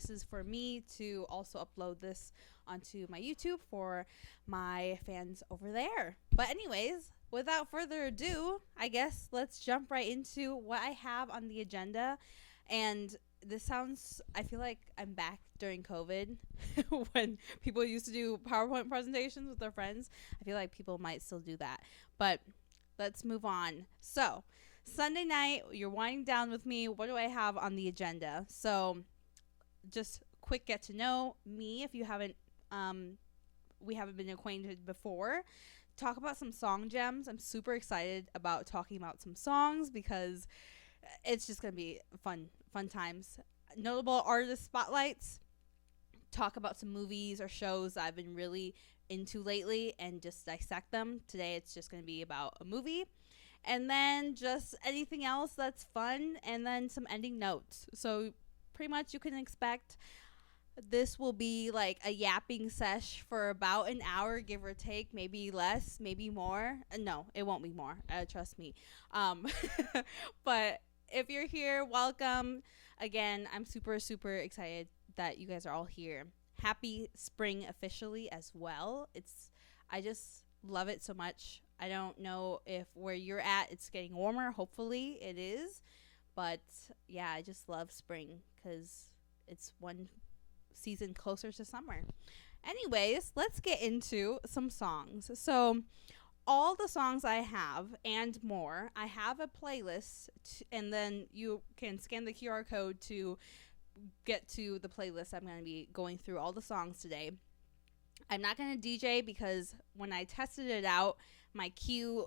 this is for me to also upload this onto my YouTube for my fans over there. But anyways, without further ado, I guess let's jump right into what I have on the agenda. And this sounds, I feel like I'm back during COVID when people used to do PowerPoint presentations with their friends. I feel like people might still do that. But let's move on. So, Sunday night, you're winding down with me. What do I have on the agenda? So, just quick get to know me if you haven't, we haven't been acquainted before. Talk about some song gems. I'm super excited about talking about some songs because it's just gonna be fun times. Notable artist spotlights. Talk about some movies or shows that I've been really into lately and just dissect them. Today it's just gonna be about a movie. And then just anything else that's fun, and then some ending notes. So pretty much you can expect this will be like a yapping sesh for about an hour, give or take, maybe less, maybe more. No, it won't be more. Trust me. Um, but if you're here, welcome. Again, I'm super excited that you guys are all here. Happy spring officially as well. I just love it so much. I don't know if where you're at it's getting warmer. Hopefully it is. But yeah, I just love spring because it's one season closer to summer. Anyways, let's get into some songs. So, all the songs I have and more, I have a playlist, and then you can scan the QR code to get to the playlist. I'm going to be going through all the songs today. I'm not going to DJ because when I tested it out, my cue,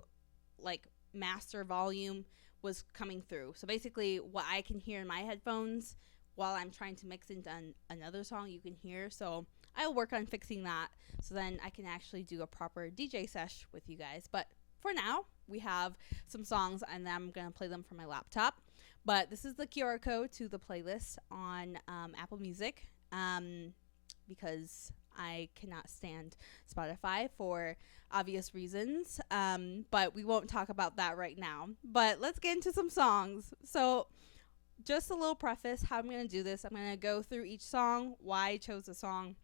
like master volume, was coming through. So basically, what I can hear in my headphones while I'm trying to mix into another song, you can hear. So I'll work on fixing that so then I can actually do a proper DJ sesh with you guys. But for now, we have some songs and I'm going to play them from my laptop. But this is the QR code to the playlist on Apple Music because I cannot stand Spotify for obvious reasons. But we won't talk about that right now. But let's get into some songs. So just a little preface how I'm going to do this. I'm going to go through each song, why I chose the song,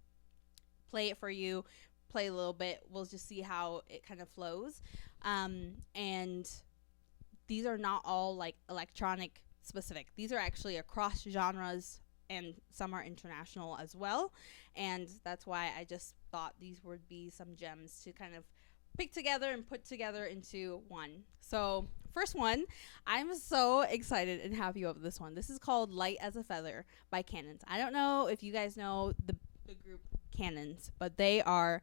play it for you, play a little bit. We'll just see how it kind of flows. And these are not all like electronic specific. These are actually across genres and some are international as well. And that's why I just thought these would be some gems to kind of pick together and put together into one. So first one, I'm so excited and happy over this one. This is called Light as a Feather by Cannons. I don't know if you guys know the group Cannons, but they are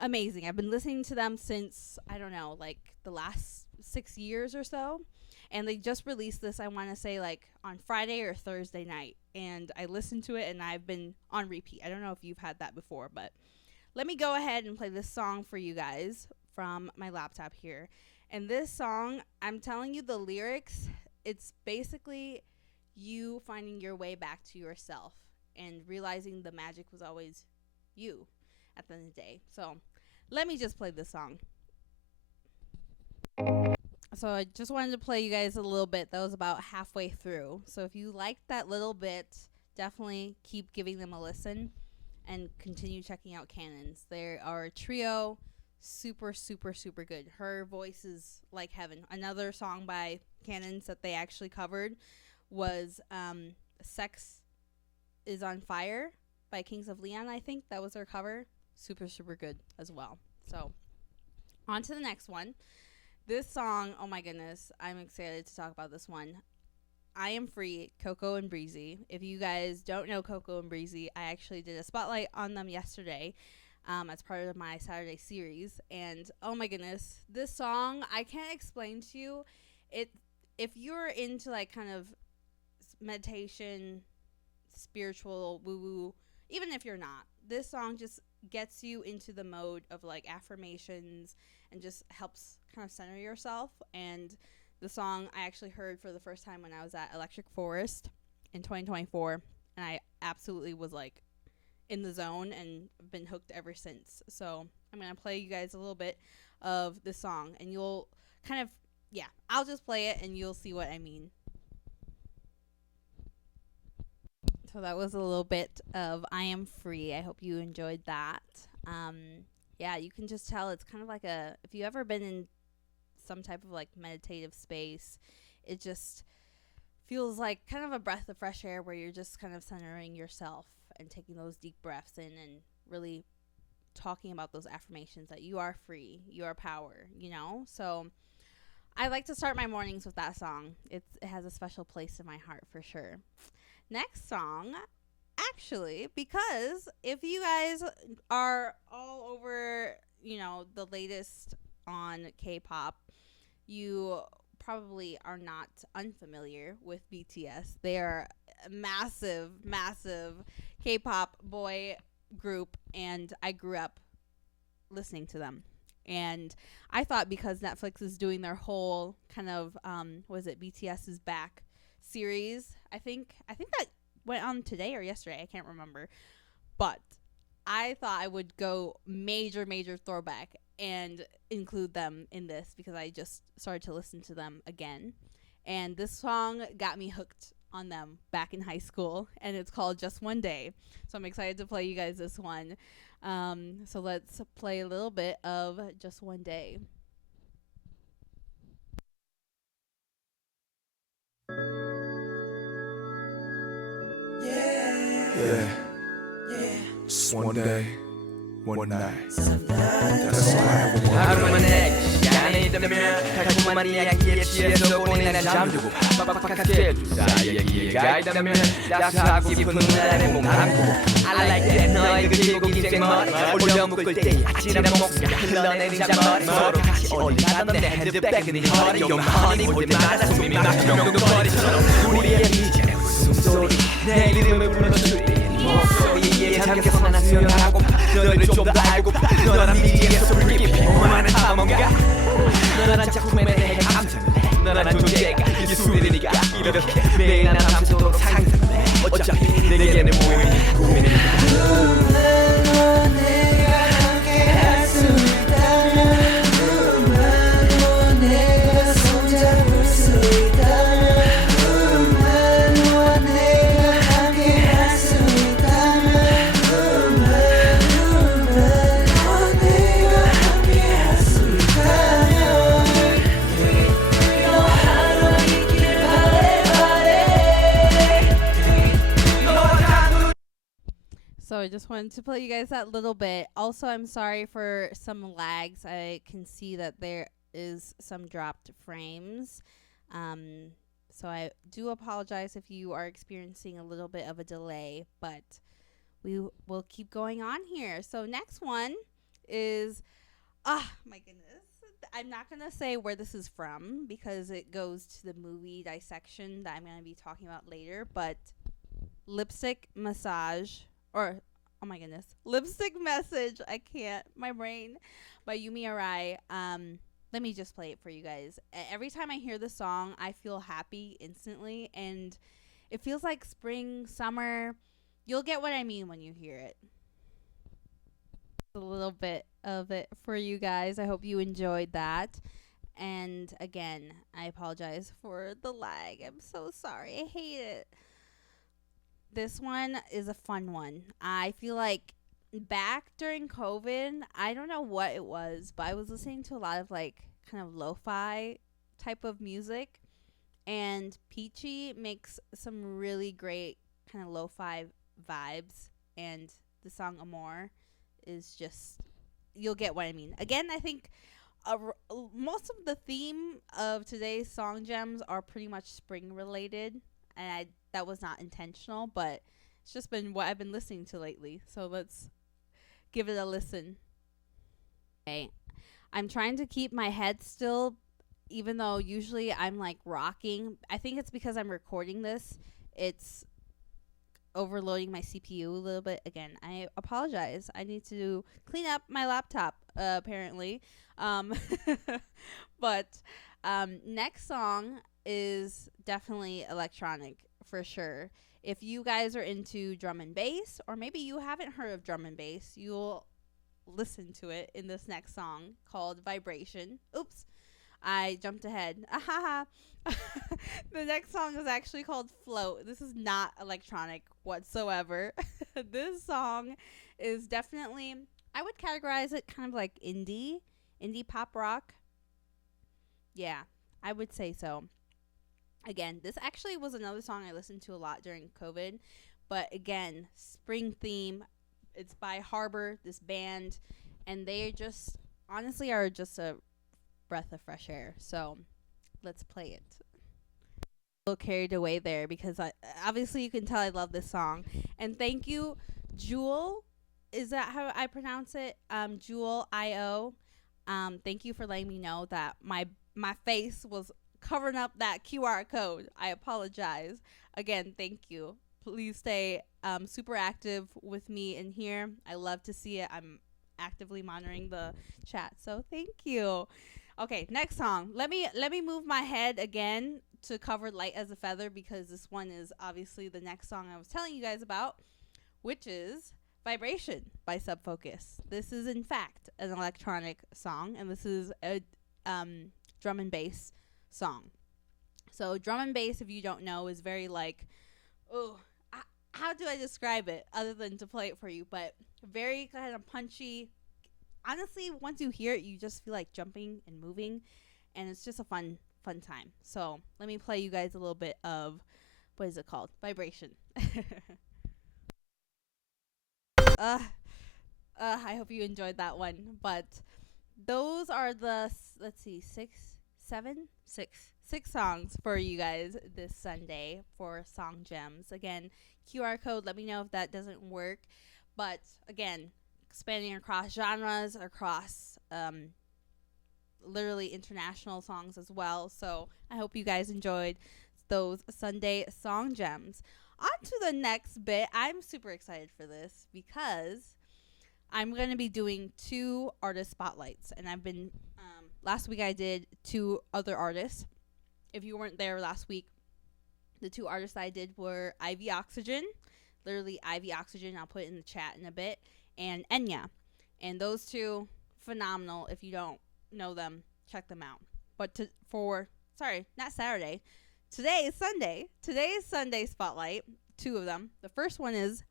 amazing. I've been listening to them since, I don't know, like the last 6 years or so. And they just released this, I want to say, like on Friday or Thursday night. And I listened to it and I've been on repeat. I don't know if you've had that before, but let me go ahead and play this song for you guys from my laptop here. And this song, I'm telling you the lyrics, it's basically you finding your way back to yourself and realizing the magic was always you at the end of the day. So let me just play this song. So I just wanted to play you guys a little bit. That was about halfway through. So if you liked that little bit, definitely keep giving them a listen and continue checking out Cannons. They are a trio, super good. Her voice is like heaven. Another song by Cannons that they actually covered was Sex is on Fire by Kings of Leon, I think. That was their cover. Super good as well. So on to the next one. This song, oh my goodness, I'm excited to talk about this one. I Am Free, Coco and Breezy. If you guys don't know Coco and Breezy, I actually did a spotlight on them yesterday as part of my Saturday series. And oh my goodness, this song, I can't explain to you. If you're into like kind of meditation, spiritual, woo-woo, even if you're not, this song just gets you into the mode of like affirmations and just helps kind of center yourself. And the song I actually heard for the first time when I was at Electric Forest in 2024, and I absolutely was like in the zone and been hooked ever since. So I'm gonna play you guys a little bit of this song and you'll kind of, yeah, I'll just play it and you'll see what I mean. So that was a little bit of I Am Free. I hope you enjoyed that. Um, yeah, you can just tell it's kind of like if you ever been in some type of like meditative space, it just feels like kind of a breath of fresh air where you're just kind of centering yourself and taking those deep breaths in and really talking about those affirmations that you are free, you are power, you know? So I like to start my mornings with that song. It has a special place in my heart for sure. Next song, actually, because if you guys are all over, the latest on K-pop, you probably are not unfamiliar with BTS. They are a massive, massive K-pop boy group, and I grew up listening to them. And I thought because Netflix is doing their whole kind of was it BTS is Back series, I think that went on today or yesterday, I can't remember, but I thought I would go major throwback and include them in this because I just started to listen to them again, and this song got me hooked on them back in high school, and it's called Just One Day. So I'm excited to play you guys this one. So let's play a little bit of Just One Day. Yeah. Just one day, one night. That's all I ever wanted. 하루만 내 시간이 있다면 달콤한 이야기에 취해서 보내는 잠들고 빡빡하게 두 사이에 기회가 있다면 따스하고 깊은 날에 몸 안고 I like that 너의 그 길고 긴 생머리 올려 묶을 때 아찔한 목소리가 흘러내린 잔머리 서로 같이 올라가던 내 핸드백은 네 허리 You're my honey 볼 때마다 숨이 막히며 명동거리처럼 우리의 이제 웃음소리 내 이름을 불러주리 목소리에 잠겨서 난 수영하고 너를 좀 더 알고파 너란 미리에서 불 깊이 원하는 탐험가 너란 작품에 대해 감상을 해 너란 존재가 예술이니까 이렇게 매일 난 밤새도록 상상을 해 어차피 내게는 무의미 꿈이니까 꿈만 내가 함께 할 수 있다면 꿈만 내가 손잡을 수 있다면 꿈만 내가 함께 할 수 있다면 So I just wanted to play you guys that little bit. Also, I'm sorry for some lags. I can see that there is some dropped frames. So I do apologize if you are experiencing a little bit of a delay, but we will keep going on here. So next one is, my goodness. I'm not going to say where this is from because it goes to the movie dissection that I'm going to be talking about later, but Lipstick Massage, or, oh my goodness, Lipstick Message, I can't, my brain, by Yumi Arai. Let me just play it for you guys. Every time I hear the song, I feel happy instantly, and it feels like spring, summer. You'll get what I mean when you hear it. A little bit of it for you guys. I hope you enjoyed that. And again, I apologize for the lag. I'm so sorry. I hate it. This one is a fun one. I feel like back during COVID, I don't know what it was, but I was listening to a lot of like kind of lo-fi type of music, and Peachy makes some really great kind of lo-fi vibes, and the song Amor is just, you'll get what I mean. Again, I think most of the theme of today's song gems are pretty much spring related, and that was not intentional, but it's just been what I've been listening to lately. So let's give it a listen. Okay, I'm trying to keep my head still, even though usually I'm like rocking. I think it's because I'm recording this. It's overloading my CPU a little bit. Again, I apologize. I need to clean up my laptop, apparently. But next song is definitely electronic for sure. If you guys are into drum and bass, or maybe you haven't heard of drum and bass, you'll listen to it in this next song called Vibration. Oops. I jumped ahead. Ahaha. The next song is actually called Float. This is not electronic whatsoever. This song is definitely, I would categorize it kind of like indie pop rock. Yeah, I would say so. Again, this actually was another song I listened to a lot during COVID. But again, spring theme. It's by Harbor, this band, and they just honestly are just a breath of fresh air. So let's play it. A little carried away there because obviously you can tell I love this song. And thank you, Jewel. Is that how I pronounce it? Jewel IO. Thank you for letting me know that my face was covering up that QR code. I apologize. Again, thank you. Please stay super active with me in here. I love to see it. I'm actively monitoring the chat, so thank you. Okay, next song. Let me move my head again to cover Light as a Feather because this one is obviously the next song I was telling you guys about, which is Vibration by Subfocus. This is in fact an electronic song, and this is a drum and bass song. So drum and bass, if you don't know, is very like, oh, how do I describe it other than to play it for you? But very kind of punchy. Honestly, once you hear it, you just feel like jumping and moving, and it's just a fun time. So let me play you guys a little bit of, what is it called? Vibration. uh, I hope you enjoyed that one. But those are the, let's see, six songs for you guys this Sunday for Song Gems. Again, QR code, let me know if that doesn't work. But again, spanning across genres, across literally international songs as well. So I hope you guys enjoyed those Sunday Song Gems. On to the next bit. I'm super excited for this because I'm going to be doing 2 artist spotlights. And I've been, last week I did 2 other artists. If you weren't there last week, the 2 artists I did were Ivy Oxygen, literally Ivy Oxygen, I'll put it in the chat in a bit, and Enya. And those 2, phenomenal. If you don't know them, check them out. But not Saturday. Today is Sunday. Today is Sunday Spotlight, 2 of them. The first one is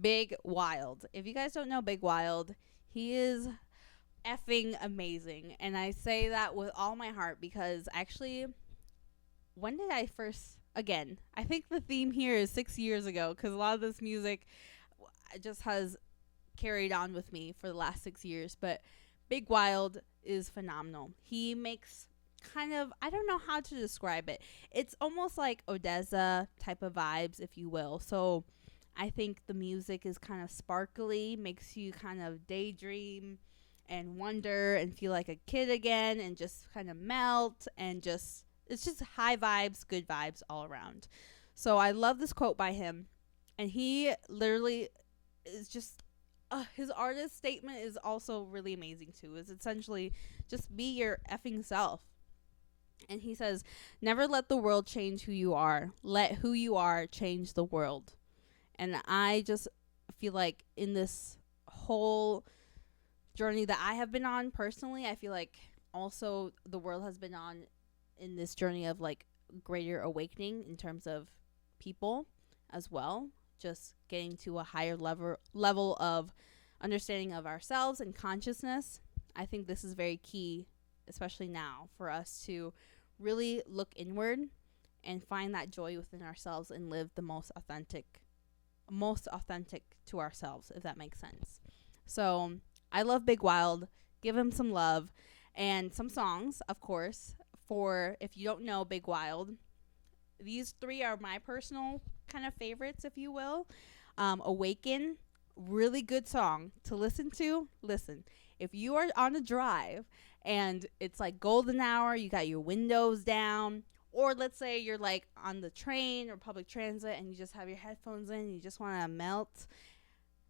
Big Wild. If you guys don't know Big Wild, he is effing amazing. And I say that with all my heart because actually, when did I first, again, I think the theme here is 6 years ago because a lot of this music just has carried on with me for the last 6 years. But Big Wild is phenomenal. He makes kind of, I don't know how to describe it. It's almost like Odessa type of vibes, if you will. So I think the music is kind of sparkly, makes you kind of daydream and wonder and feel like a kid again and just kind of melt and just, it's just high vibes, good vibes all around. So I love this quote by him. And he literally is just, his artist statement is also really amazing too. It's essentially just be your effing self. And he says, never let the world change who you are. Let who you are change the world. And I just feel like in this whole journey that I have been on personally, I feel like also the world has been on in this journey of like greater awakening in terms of people as well, just getting to a higher level of understanding of ourselves and consciousness. I think this is very key, especially now, for us to really look inward and find that joy within ourselves and live the most authentic to ourselves, if that makes sense. So I love Big Wild. Give him some love and some songs, of course. For if you don't know Big Wild, these 3 are my personal kind of favorites, if you will. Awaken, really good song to listen to. Listen, if you are on a drive and it's like golden hour, you got your windows down, or let's say you're like on the train or public transit and you just have your headphones in and you just want to melt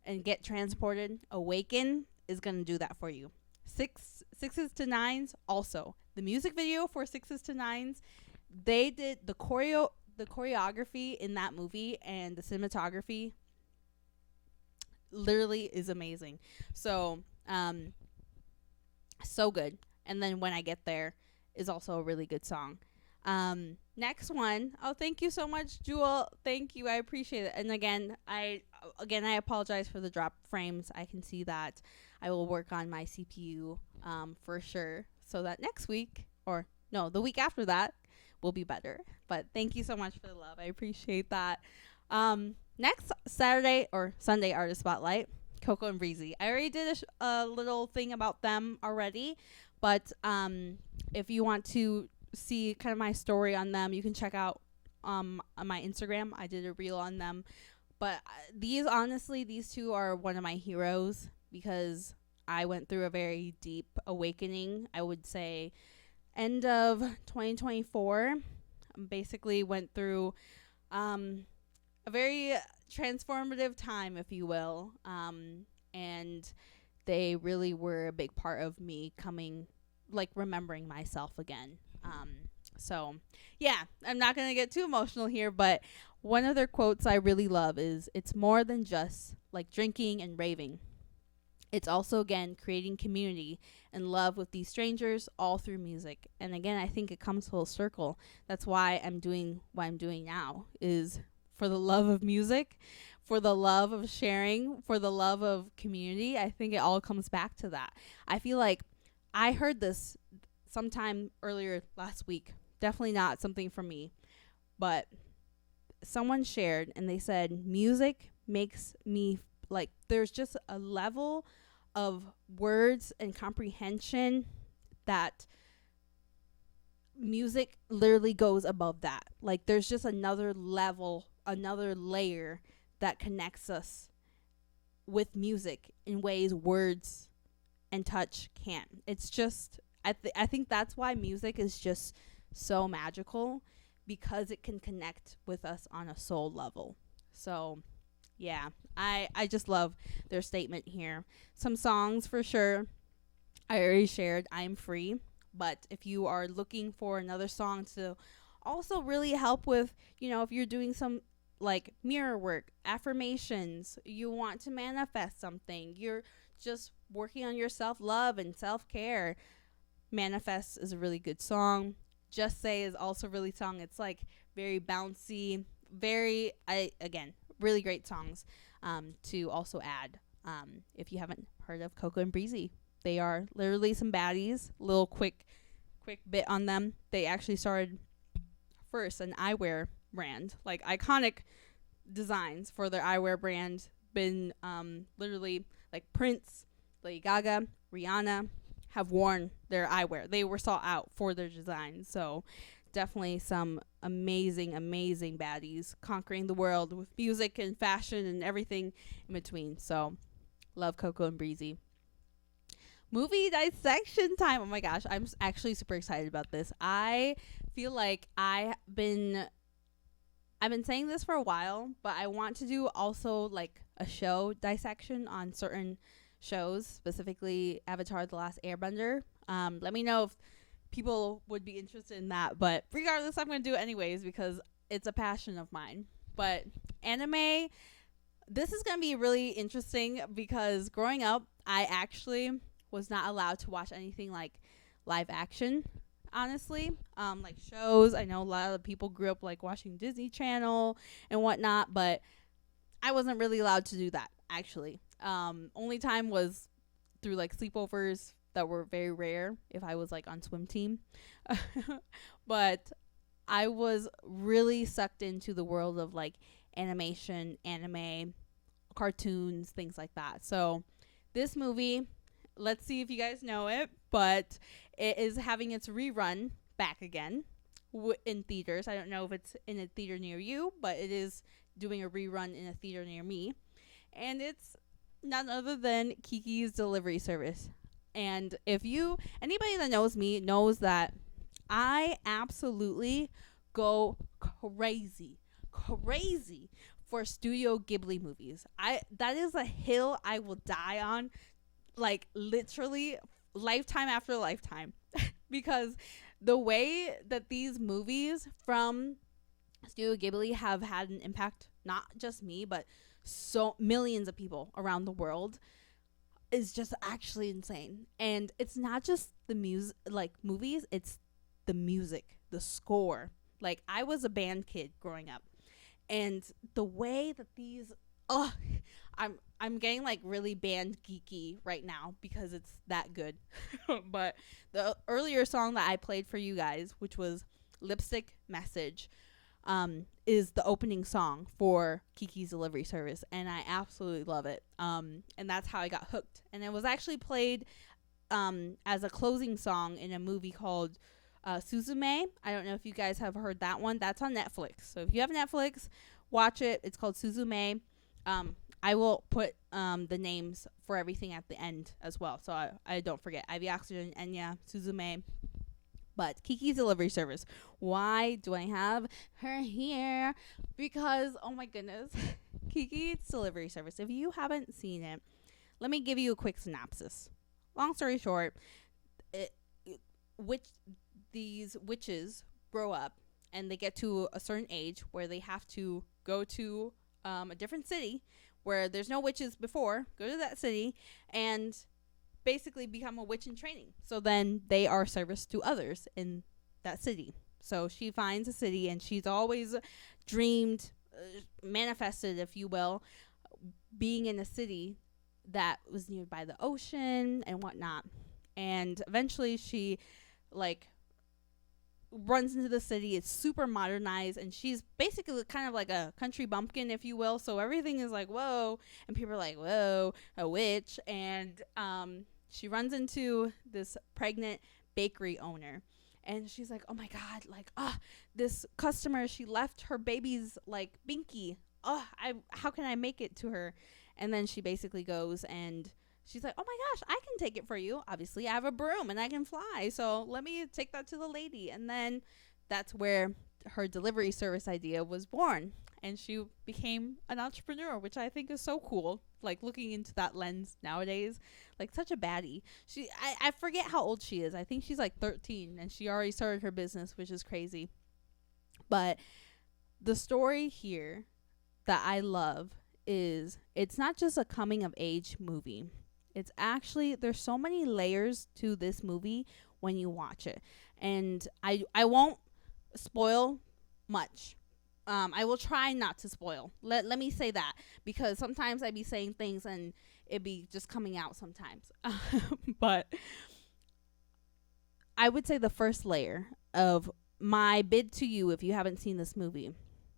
and get transported, Awaken is going to do that for you. Sixes to Nines also. The music video for Sixes to Nines, they did the choreography in that movie and the cinematography literally is amazing. So so good. And then when I get there, is also a really good song. Next one. Oh, thank you so much, Jewel. Thank you. I appreciate it. And again I apologize for the drop frames. I can see that. I will work on my CPU for sure, so that next week, or no, the week after that, will be better. But thank you so much for the love. I appreciate that. Next Saturday or Sunday artist spotlight, Coco and Breezy. I already did a little thing about them already, but if you want to see kind of my story on them, you can check out on my Instagram. I did a reel on them. But these two are one of my heroes, because I went through a very deep awakening. I would say end of 2024. Basically went through a very transformative time, if you will. And they really were a big part of me remembering myself again. So yeah, I'm not going to get too emotional here, but one of their quotes I really love is, "It's more than just like drinking and raving. It's also, again, creating community and love with these strangers all through music." And again, I think it comes full circle. That's why I'm doing what I'm doing now, is for the love of music, for the love of sharing, for the love of community. I think it all comes back to that. I feel like I heard this sometime earlier last week. Definitely not something from me, but someone shared and they said, music makes me there's just a level of words and comprehension that music literally goes above that. Like, there's just another level, another layer that connects us with music in ways words and touch can't. It's just, I think that's why music is just so magical, because it can connect with us on a soul level. So yeah, I just love their statement here. Some songs for sure I already shared, I'm Free. But if you are looking for another song to also really help with, if you're doing some mirror work, affirmations, you want to manifest something, you're just working on your self-love and self-care, Manifest is a really good song. Just Say is also really song. It's very bouncy, really great songs to also add. If you haven't heard of Coco and Breezy, they are literally some baddies. Little quick bit on them. They actually started first an eyewear brand, iconic designs for their eyewear brand. Been literally Prince, Lady Gaga, Rihanna have worn their eyewear. They were sought out for their designs. So definitely some amazing baddies conquering the world with music and fashion and everything in between. So love Coco and Breezy. Movie dissection time. Oh my gosh, I'm actually super excited about this. I feel like I've been saying this for a while, but I want to do also a show dissection on certain shows, specifically Avatar: The Last Airbender. Let me know if people would be interested in that, but regardless, I'm going to do it anyways because it's a passion of mine. But anime, this is going to be really interesting because growing up, I actually was not allowed to watch anything live action, honestly. Shows, I know a lot of people grew up watching Disney Channel and whatnot, but I wasn't really allowed to do that, actually. Only time was through sleepovers that were very rare if I was on swim team. But I was really sucked into the world of animation, anime, cartoons, things like that. So this movie, let's see if you guys know it, but it is having its rerun back again in theaters. I don't know if it's in a theater near you, but it is doing a rerun in a theater near me. And it's none other than Kiki's Delivery Service. And anybody that knows me knows that I absolutely go crazy for Studio Ghibli movies. That is a hill I will die on, literally lifetime after lifetime, because the way that these movies from Studio Ghibli have had an impact, not just me, but so millions of people around the world, is just actually insane. And it's not just the movies, it's the music, the score. Like, I was a band kid growing up, and the way that these, oh, I'm getting like really band geeky right now because it's that good. But the earlier song that I played for you guys, which was Lipstick Message, is the opening song for Kiki's Delivery Service, and I absolutely love it. And that's how I got hooked. And it was actually played as a closing song in a movie called Suzume. I don't know if you guys have heard that one. That's on Netflix. So if you have Netflix, watch it. It's called Suzume. I will put the names for everything at the end as well, so I don't forget. Ivy Oxygen, Enya, Suzume. But Kiki's Delivery Service. Why do I have her here? Because, oh my goodness, Kiki's Delivery Service. If you haven't seen it, let me give you a quick synopsis. Long story short, these witches grow up and they get to a certain age where they have to go to a different city where there's no witches before. Go to that city and basically become a witch in training. So then they are service to others in that city. So she finds a city, and she's always dreamed, manifested, if you will, being in a city that was nearby the ocean and whatnot. And eventually she like runs into the city. It's super modernized, and she's basically kind of like a country bumpkin, if you will. So everything is like, whoa, and people are like, whoa, a witch. And she runs into this pregnant bakery owner, and she's like, oh my god, like, this customer, she left her baby's like binky. How can I make it to her? And then she basically goes and she's like, oh my gosh, I can take it for you. Obviously, I have a broom and I can fly. So let me take that to the lady. And then that's where her delivery service idea was born. And she became an entrepreneur, which I think is so cool. Like, looking into that lens nowadays, like, such a baddie. I forget how old she is. I think she's like 13, and she already started her business, which is crazy. But the story here that I love is it's not just a coming of age movie. It's actually, there's so many layers to this movie when you watch it. And I won't spoil much. I will try not to spoil. Let me say that, because sometimes I be saying things and it be just coming out sometimes. But I would say the first layer of my bid to you, if you haven't seen this movie,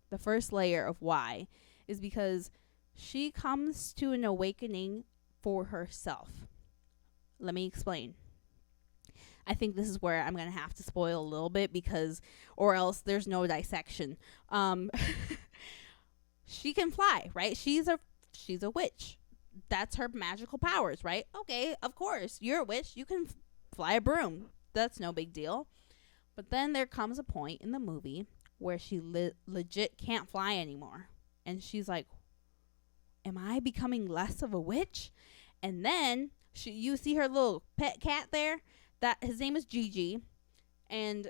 the first layer of why is because she comes to an awakening for herself. Let me explain. I think this is where I'm going to have to spoil a little bit, because, or else there's no dissection. She can fly, right? She's a witch. That's her magical powers, right? Okay, of course, you're a witch. You can fly a broom. That's no big deal. But then there comes a point in the movie where she legit can't fly anymore. And she's like, am I becoming less of a witch? And then you see her little pet cat there. That his name is Gigi, and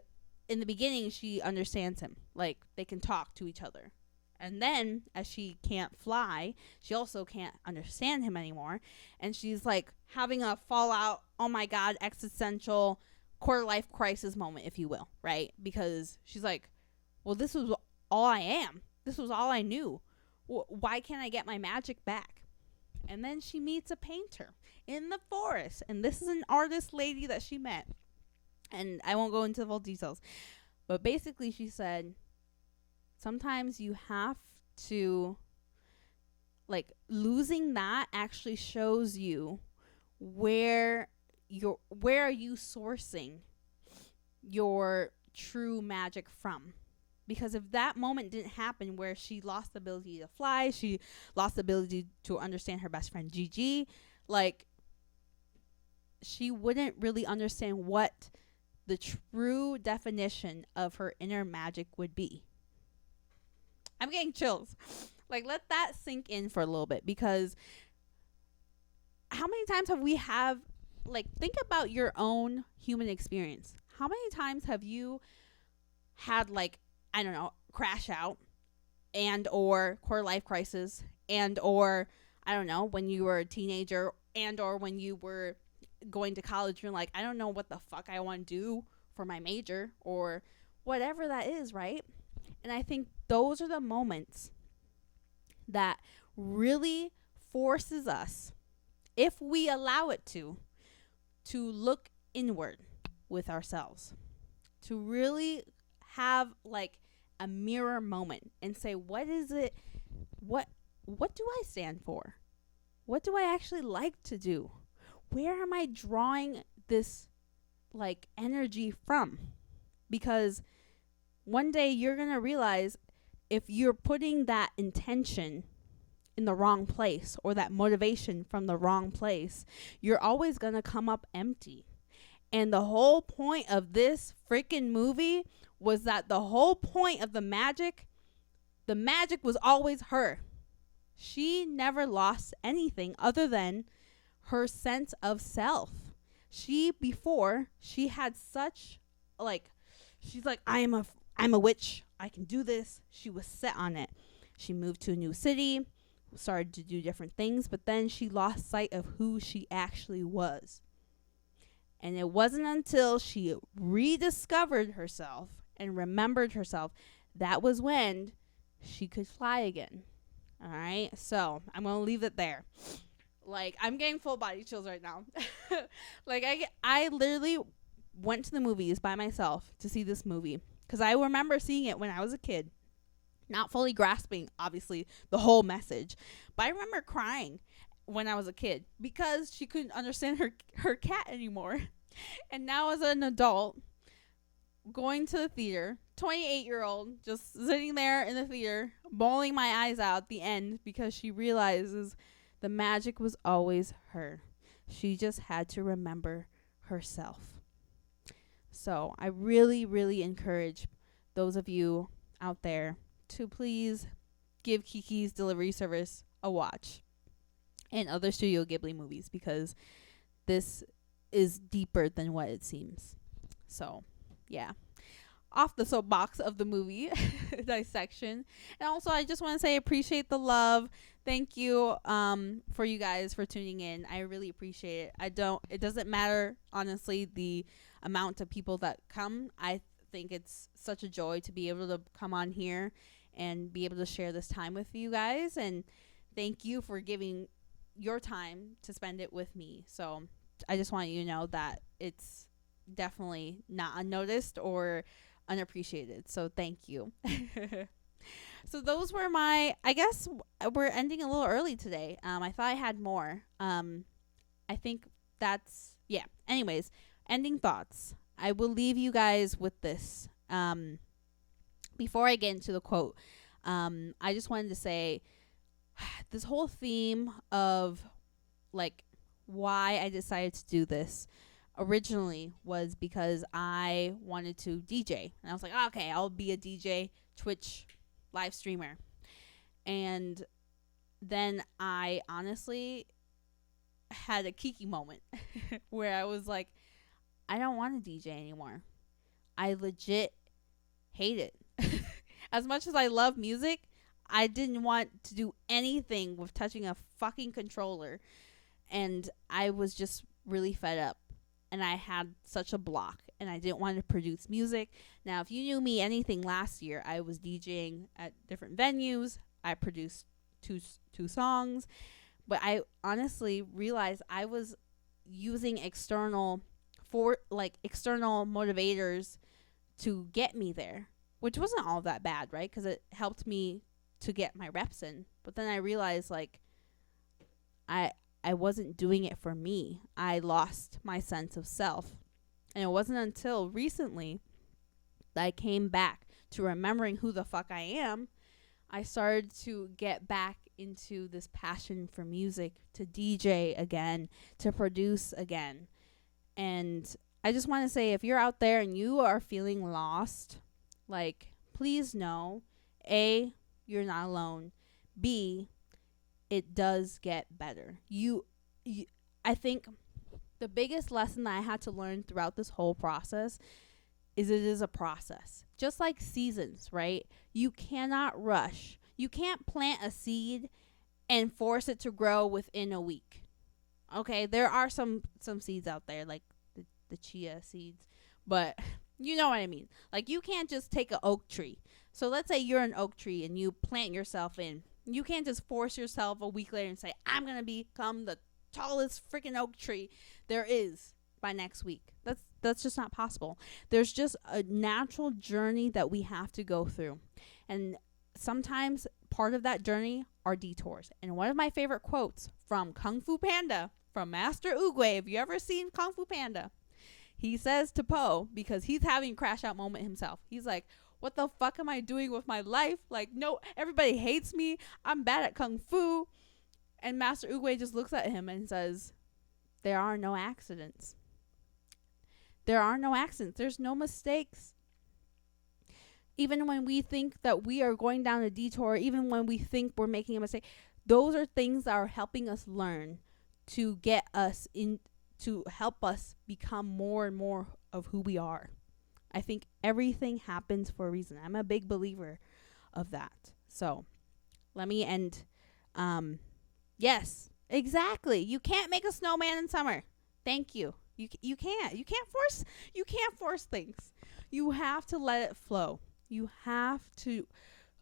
in the beginning she understands him. Like, they can talk to each other. And then as she can't fly, she also can't understand him anymore, and she's like having a fallout, oh my god, existential quarter life crisis moment, if you will, right? Because she's like, well, this was all I am. This was all I knew. Why can't I get my magic back? And then she meets a painter in the forest. And this is an artist lady that she met. And I won't go into the full details. But basically she said, sometimes you have to, like, losing that actually shows you where are you sourcing your true magic from. Because if that moment didn't happen where she lost the ability to fly, she lost the ability to understand her best friend Gigi, like, she wouldn't really understand what the true definition of her inner magic would be. I'm getting chills. Like, let that sink in for a little bit, because how many times think about your own human experience. How many times have you had, like, I don't know, crash out, and or quarter life crisis, and or I don't know, when you were a teenager, and or when you were going to college, you're like, I don't know what the fuck I want to do for my major or whatever that is, right? And I think those are the moments that really forces us, if we allow it to look inward with ourselves, to really have like a mirror moment and say, what is it? What do I stand for? What do I actually like to do? Where am I drawing this like energy from? Because one day you're going to realize if you're putting that intention in the wrong place or that motivation from the wrong place, you're always going to come up empty. And the whole point of this freaking movie was that the whole point of the magic was always her. She never lost anything other than her sense of self. Before she had such like, she's like, I'm a witch. I can do this. She was set on it. She moved to a new city, started to do different things, but then she lost sight of who she actually was. And it wasn't until she rediscovered herself and remembered herself that was when she could fly again. All right, so I'm gonna leave it there. Like, I'm getting full body chills right now. Like, I literally went to the movies by myself to see this movie because I remember seeing it when I was a kid, not fully grasping obviously the whole message, but I remember crying when I was a kid because she couldn't understand her cat anymore. And now as an adult, going to the theater, 28-year-old, just sitting there in the theater, bawling my eyes out at the end because she realizes the magic was always her. She just had to remember herself. So I really, really encourage those of you out there to please give Kiki's Delivery Service a watch and other Studio Ghibli movies because this is deeper than what it seems. So, yeah. Off the soapbox of the movie dissection. And also, I just want to say appreciate the love. Thank you for you guys for tuning in. I really appreciate it. It doesn't matter, honestly, the amount of people that come. I think it's such a joy to be able to come on here and be able to share this time with you guys. And thank you for giving your time to spend it with me. So I just want you to know that it's definitely not unnoticed or unappreciated. So thank you. So those were I guess we're ending a little early today. I thought I had more. I think that's, yeah. Anyways, ending thoughts. I will leave you guys with this. Before I get into the quote, I just wanted to say this whole theme of like why I decided to do this originally was because I wanted to DJ. And I was like, okay, I'll be a DJ, Twitch live streamer. And then I honestly had a Kiki moment where I was like, I don't want to DJ anymore. I legit hate it. As much as I love music, I didn't want to do anything with touching a fucking controller. And I was just really fed up. And I had such a block. And I didn't want to produce music. Now, if you knew me anything last year, I was DJing at different venues. I produced two songs. But I honestly realized I was using external motivators to get me there. Which wasn't all that bad, right? Because it helped me to get my reps in. But then I realized, like, I wasn't doing it for me. I lost my sense of self. And it wasn't until recently that I came back to remembering who the fuck I am. I started to get back into this passion for music, to DJ again, to produce again. And I just want to say, if you're out there and you are feeling lost, like, please know, A, you're not alone. B, it does get better. I think the biggest lesson that I had to learn throughout this whole process is it is a process. Just like seasons, right? You cannot rush. You can't plant a seed and force it to grow within a week. Okay, there are some seeds out there, like the chia seeds, but You know what I mean? Like, you can't just take an oak tree. So let's say you're an oak tree and you plant yourself in. You can't just force yourself a week later and say, I'm going to become the tallest freaking oak tree there is by next week. That's just not possible. There's just a natural journey that we have to go through. And sometimes part of that journey are detours. And one of my favorite quotes from Kung Fu Panda, from Master Oogway, if you ever seen Kung Fu Panda, he says to Po, because he's having a crash out moment himself. He's like, what the fuck am I doing with my life? Like, no, everybody hates me. I'm bad at Kung Fu. And Master Oogway just looks at him and says, there are no accidents. There are no accidents. There's no mistakes. Even when we think that we are going down a detour, even when we think we're making a mistake, those are things that are helping us learn to get us in, to help us become more and more of who we are. I think everything happens for a reason. I'm a big believer of that. So let me end. Yes, exactly. You can't make a snowman in summer. Thank you. You can't force things. You have to let it flow. You have to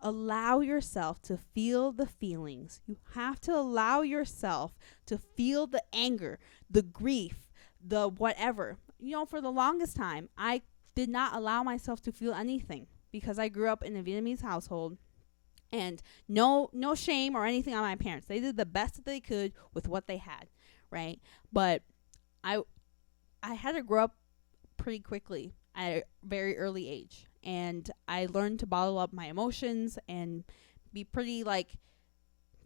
allow yourself to feel the feelings. You have to allow yourself to feel the anger, the grief, the whatever. For the longest time, I did not allow myself to feel anything because I grew up in a Vietnamese household. And no shame or anything on my parents. They did the best that they could with what they had, right? But I had to grow up pretty quickly at a very early age. And I learned to bottle up my emotions and be pretty like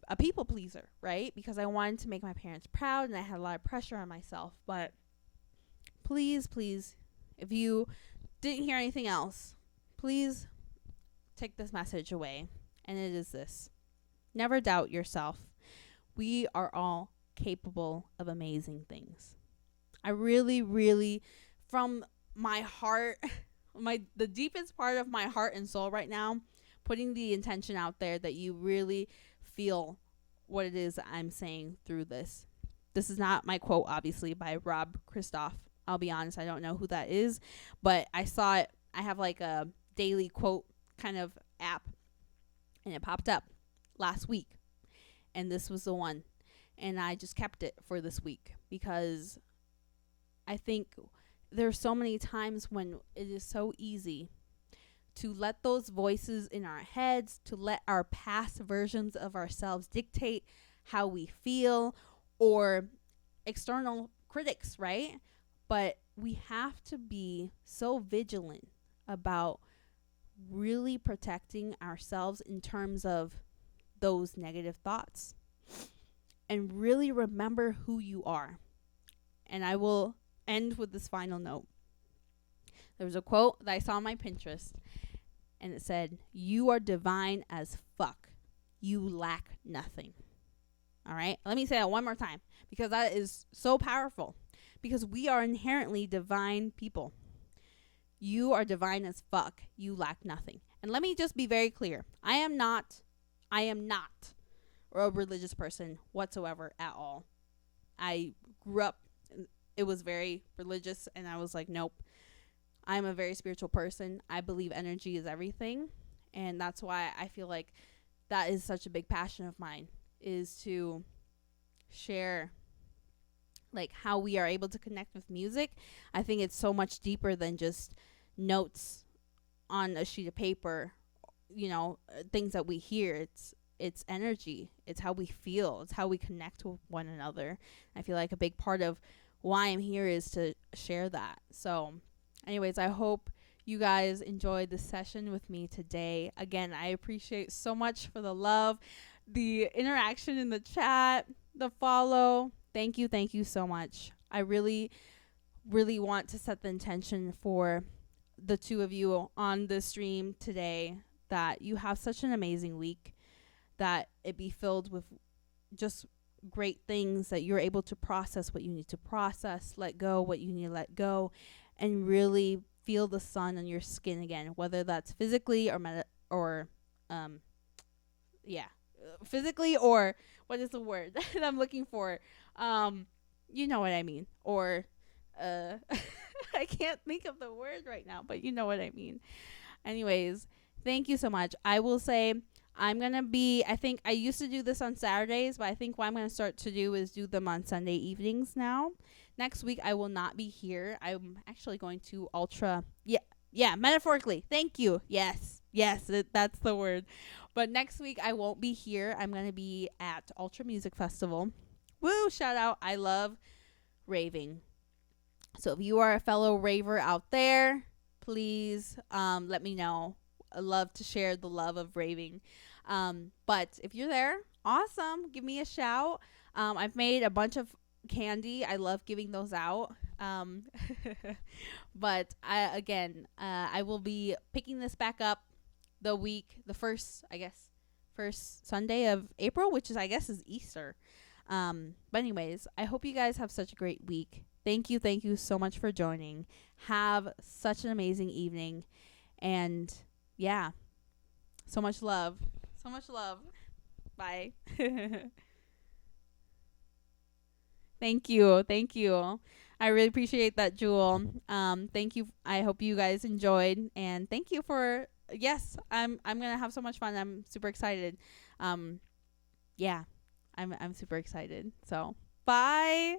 a people pleaser, right? Because I wanted to make my parents proud and I had a lot of pressure on myself. But please, if you didn't hear anything else, please take this message away. And it is this: never doubt yourself. We are all capable of amazing things. I really, really, from my heart, the deepest part of my heart and soul right now, putting the intention out there that you really feel what it is I'm saying through this. This is not my quote, obviously, by Rob Christoph. I'll be honest, I don't know who that is, but I saw it. I have like a daily quote kind of app, and it popped up last week, and this was the one, and I just kept it for this week because I think there's so many times when it is so easy to let those voices in our heads, to let our past versions of ourselves dictate how we feel, or external critics, right? But we have to be so vigilant about really protecting ourselves in terms of those negative thoughts, and really remember who you are. And I will end with this final note. There was a quote that I saw on my Pinterest, and it said, "You are divine as fuck. You lack nothing." All right? Let me say that one more time, because that is so powerful. Because we are inherently divine people. You are divine as fuck. You lack nothing. And let me just be very clear. I am not a religious person whatsoever at all. I grew up, it was very religious, and I was like, nope. I'm a very spiritual person. I believe energy is everything. And that's why I feel like that is such a big passion of mine, is to share like how we are able to connect with music. I think it's so much deeper than just notes on a sheet of paper, things that we hear. It's energy. It's how we feel. It's how we connect with one another. I feel like a big part of why I'm here is to share that. So anyways, I hope you guys enjoyed this session with me today. Again, I appreciate so much for the love, the interaction in the chat, the follow. Thank you so much. I really, really want to set the intention for the two of you on the stream today, that you have such an amazing week, that it be filled with just great things, that you're able to process what you need to process, let go what you need to let go, and really feel the sun on your skin again, whether that's physically or physically, or what is the word that I'm looking for? You know what I mean. Or I can't think of the word right now, but you know what I mean. Anyways, thank you so much. I will say I'm going to be, I think I used to do this on Saturdays, but I think what I'm going to start to do is do them on Sunday evenings now. Next week, I will not be here. I'm actually going to yeah, metaphorically. Thank you. Yes, that's the word. But next week, I won't be here. I'm going to be at Ultra Music Festival. Woo, shout out. I love raving. So if you are a fellow raver out there, please let me know. I love to share the love of raving. But if you're there, awesome. Give me a shout. I've made a bunch of candy. I love giving those out. But I will be picking this back up the first Sunday of April, which is, I guess, is Easter. But anyways, I hope you guys have such a great week. Thank you so much for joining. Have such an amazing evening. And yeah, so much love. So much love. Bye. Thank you. I really appreciate that, Jewel. Thank you. I hope you guys enjoyed, and thank you for, yes, I'm gonna have so much fun. I'm super excited. Yeah, I'm super excited. So bye.